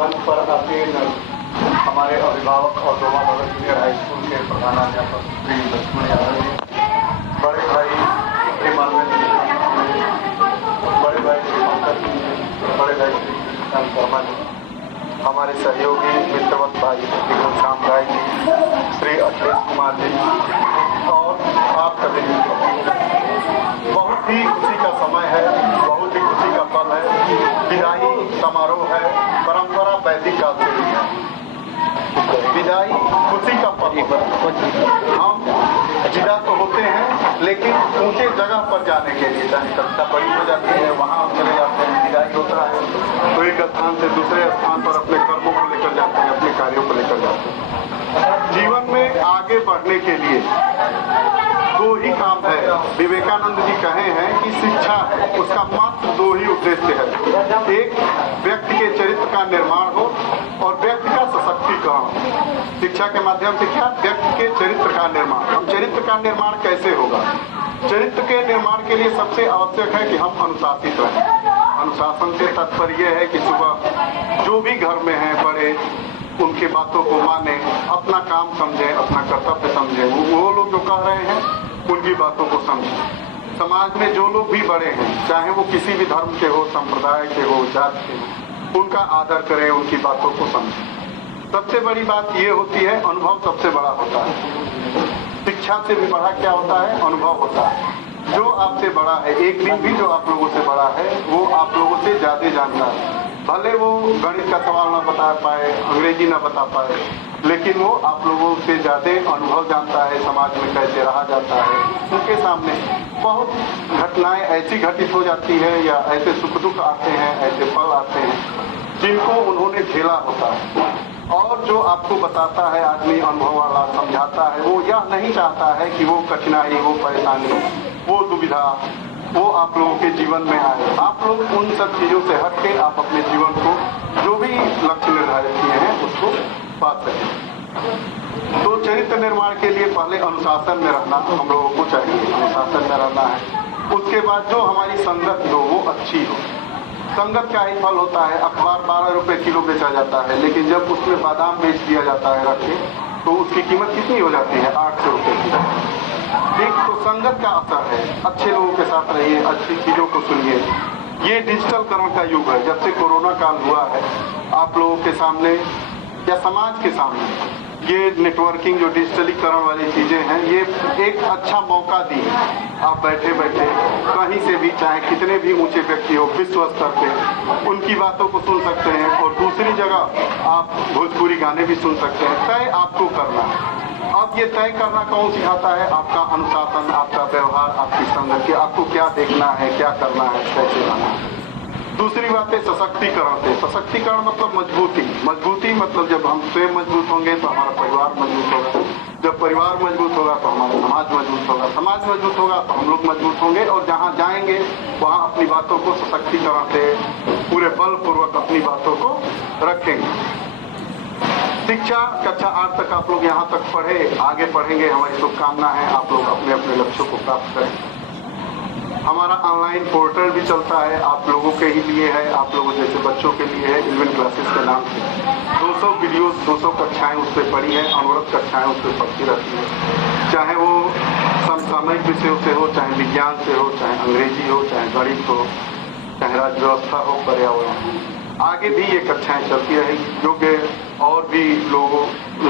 मंच पर आसीन हमारे अभिभावक और डोमा नगर जूनियर हाई स्कूल के प्रधानाध्यापक श्री लक्ष्मण यादव जी, बड़े भाई श्री मालवेंद्र, बड़े भाई श्री पंकज जी, बड़े भाई श्री कृष्ण शर्मा जी, हमारे सहयोगी मित्रवत भाई श्री घनश्याम राय जी, श्री अखिलेश कुमार जी और आप सभी बहुत ही खुशी का समय है, बहुत ही खुशी का पल है। विदाई समारोह है, परंपरा वैदिक काल से है। विदाई खुशी का पल है। हम विदा तो होते हैं लेकिन ऊंचे जगह पर जाने के लिए, चाहे कक्षा बड़ी हो जाती है वहाँ हम चले जाते हैं, विदाई होता है तो एक स्थान से दूसरे स्थान पर अपने कर्मों को लेकर जाते हैं, अपने कार्यों को लेकर जाते हैं। जीवन में आगे बढ़ने के लिए दो ही काम है। विवेकानंद जी कहे हैं कि शिक्षा है, उसका मात्र दो ही उद्देश्य है। एक, व्यक्ति के चरित्र का निर्माण हो और व्यक्ति का सशक्तिकरण। शिक्षा के माध्यम से क्या? व्यक्ति के चरित्र का निर्माण। हम चरित्र का निर्माण कैसे होगा? चरित्र के निर्माण के लिए सबसे आवश्यक है कि हम अनुशासित रहें। अनुशासन से तात्पर्य है कि सुबह जो भी घर में है बड़े, उनके बातों को माने, अपना काम समझें, अपना कर्तव्य समझें। वो लोग जो कह रहे हैं उनकी बातों को समझें। समाज में जो लोग भी बड़े हैं, चाहे वो किसी भी धर्म के हो, संप्रदाय के हो, जाति के हो, उनका आदर करें, उनकी बातों को समझें। सबसे बड़ी बात ये होती है, अनुभव सबसे बड़ा होता है। शिक्षा से भी बड़ा क्या होता है? अनुभव होता है। जो आपसे बड़ा है, एक दिन भी जो आप लोगों से बड़ा है, वो आप लोगों से ज्यादा जानता है। भले वो गणित का सवाल ना बता पाए, अंग्रेजी ना बता पाए, लेकिन वो आप लोगों से ज्यादा अनुभव जानता है, समाज में कैसे रहा जाता है। उनके सामने बहुत घटनाएं ऐसी घटित हो जाती है या ऐसे सुख दुख आते हैं, ऐसे पल आते हैं जिनको उन्होंने झेला होता है। और जो आपको बताता है आदमी, अनुभव वाला समझाता है, वो यह नहीं चाहता है कि वो कठिनाई, वो परेशानी, वो दुविधा वो आप लोगों के जीवन में आए। आप लोग उन सब चीजों से हट के आप अपने जीवन को जो भी लक्ष्य निर्धारित किए हैं उसको पा सकें। तो चरित्र निर्माण के लिए पहले अनुशासन में रहना हम लोगों को चाहिए, अनुशासन में रहना है। उसके बाद जो हमारी संगत हो वो अच्छी हो। संगत का ही फल होता है। अखबार 12 रुपए किलो बेचा जाता है, लेकिन जब उसमें बादाम बेच दिया जाता है रख के, तो उसकी कीमत कितनी हो जाती है? 800 रुपए किलो। ठीक, तो संगत का असर है। अच्छे लोगों के साथ रहिए, अच्छी चीजों को सुनिए। ये डिजिटलकरण का युग है। जब से कोरोना काल हुआ है, आप लोगों के सामने या समाज के सामने ये नेटवर्किंग, जो डिजिटलीकरण वाली चीजें हैं, ये एक अच्छा मौका दी है। आप बैठे बैठे कहीं से भी, चाहे कितने भी ऊंचे व्यक्ति हो, विश्व स्तर पे उनकी बातों को सुन सकते हैं। और दूसरी जगह आप भोजपुरी गाने भी सुन सकते हैं। तय आपको करना है। अब ये तय करना कौन सिखाता है? आपका अनुशासन, आपका व्यवहार, आपकी संगत की, आपको क्या देखना है, क्या करना है, कैसे रहना है। दूसरी बात है सशक्तिकरण से। सशक्तिकरण मतलब मजबूती। मजबूती मतलब जब हम स्वयं मजबूत होंगे तो हमारा परिवार मजबूत होगा। जब परिवार मजबूत होगा तो हमारा समाज मजबूत होगा। समाज मजबूत होगा तो हम लोग मजबूत होंगे, और जहाँ जाएंगे वहाँ अपनी बातों को सशक्तिकरण से पूरे बल पूर्वक अपनी बातों को रखेंगे। शिक्षा कक्षा 8 तक आप लोग यहाँ तक पढ़े, आगे पढ़ेंगे। हमारी शुभकामना है आप लोग अपने अपने लक्ष्यों को प्राप्त करें। हमारा ऑनलाइन पोर्टल भी चलता है, आप लोगों के ही लिए है, आप लोगों जैसे बच्चों के लिए है। 11 क्लासेस के नाम से 200 वीडियोस, 200 कक्षाएं उस पर पढ़ी है, अनवरत कक्षाएं उस पर पढ़ती रहती है। चाहे वो समसामयिक विषयों से हो, चाहे विज्ञान से हो, चाहे अंग्रेजी हो, चाहे गणित हो, चाहे राज्य व्यवस्था हो, पर्यावरण, आगे भी ये कक्षाएं चलती रहेगी। जो कि और भी लोग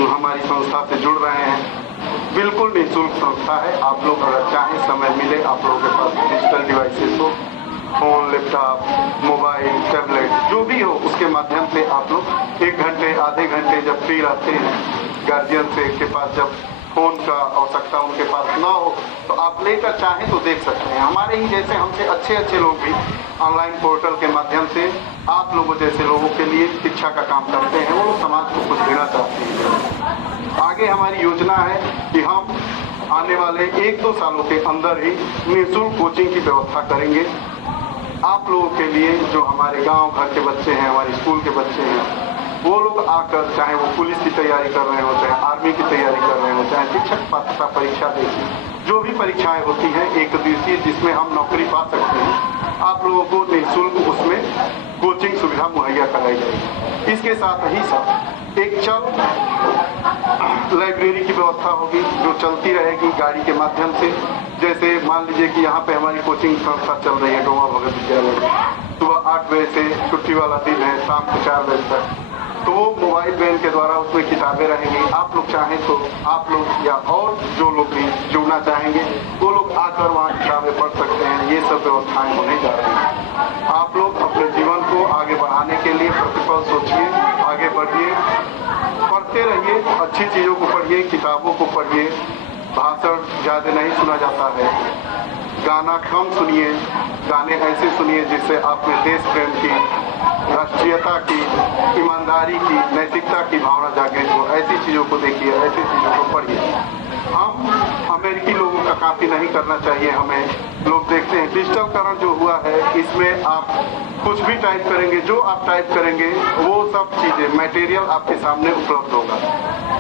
हमारी संस्था से जुड़ रहे हैं। बिल्कुल निःशुल्क संस्था है। आप लोग अगर चाहें, समय मिले, आप लोगों के पास डिजिटल डिवाइसेस हो, फोन, लैपटॉप, मोबाइल, टैबलेट, जो भी हो, उसके माध्यम से आप लोग 1 घंटे, आधे घंटे जब फ्री रहते हैं, गार्जियन से के पास जब फोन का आवश्यकता उनके पास ना हो, तो आप लेकर चाहें तो देख सकते हैं। हमारे ही जैसे हमसे अच्छे लोग भी ऑनलाइन पोर्टल के माध्यम से आप लोगों जैसे लोगों के लिए शिक्षा का काम करते हैं। वो लोग समाज को कुछ देना चाहते हैं। आगे हमारी योजना है कि हम आने वाले 1-2 सालों के अंदर ही निःशुल्क कोचिंग की व्यवस्था करेंगे आप लोगों के लिए। जो हमारे गांव घर के बच्चे हैं, हमारे स्कूल के बच्चे हैं, वो लोग आकर, चाहे वो पुलिस की तैयारी कर रहे हो, चाहे आर्मी की तैयारी कर रहे हो, चाहे शिक्षक पात्रता परीक्षा देखिए, जो भी परीक्षाएं होती हैं 1 दिवसीय जिसमें हम नौकरी पा सकते हैं, आप लोगों को निःशुल्क उसमें कोचिंग सुविधा मुहैया कराई जाएगी। इसके साथ ही साथ एक चल लाइब्रेरी की व्यवस्था होगी जो चलती रहेगी गाड़ी के माध्यम से। जैसे मान लीजिए कि यहाँ पे हमारी कोचिंग संस्था चल रही है डोमा भगत विद्यालय में, सुबह 8 बजे से छुट्टी वाला दिन है, शाम को 4 बजे तक, तो वो मोबाइल वैन के द्वारा उसमें किताबें रहेंगी। आप लोग चाहें तो आप लोग या और जो लोग भी जुड़ना चाहेंगे वो लोग आकर वहाँ किताबें पढ़ सकते हैं। ये सब व्यवस्थाएं होने जा रही हैं। आप लोग अपने जीवन को आगे बढ़ाने के लिए प्रतिपल सोचिए, आगे बढ़िए, पढ़ते रहिए, अच्छी चीज़ों को पढ़िए, किताबों को पढ़िए। भाषण ज़्यादा नहीं सुना जाता है, गाना कम सुनिए, गाने ऐसे सुनिए जिससे आप में देश प्रेम की, राष्ट्रीयता की, ईमानदारी की, नैतिकता की भावना जागृत हो। ऐसी चीज़ों को देखिए, ऐसी चीज़ों को पढ़िए। हम अमेरिकी लोगों का कॉपी नहीं करना चाहिए हमें। लोग देखते हैं डिजिटलकरण जो हुआ है, इसमें आप कुछ भी टाइप करेंगे, जो आप टाइप करेंगे वो सब चीज़ें मटेरियल आपके सामने उपलब्ध होगा।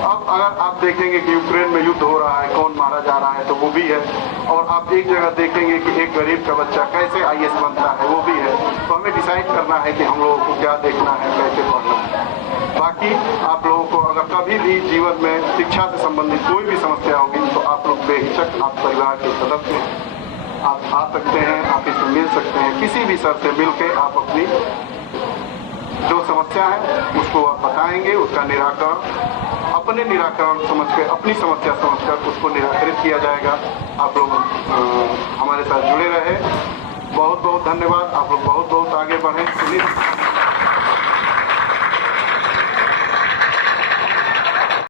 अब अगर आप देखेंगे कि यूक्रेन में युद्ध हो रहा है, कौन मारा जा रहा है, तो वो भी है। और आप एक जगह देखेंगे कि एक गरीब का बच्चा कैसे IAS बनता है, वो भी है। तो हमें डिसाइड करना है कि हम लोगों को क्या देखना है, कैसे पढ़ना है। बाकी आप लोगों को अगर कभी भी जीवन में शिक्षा से संबंधित कोई भी समस्या होगी तो आप लोग बेहिचक, आप परिवार के सदस्य हैं, आप आ सकते हैं, आप इसमें मिल सकते हैं। किसी भी सर से मिल के आप अपनी जो समस्या है उसको आप बताएंगे, उसका निराकरण अपने निराकरण समझ के, अपनी समस्या समझकर उसको निराकरित किया जाएगा। आप लोग हमारे साथ जुड़े रहे। बहुत बहुत धन्यवाद। आप लोग बहुत बहुत आगे बढ़ें।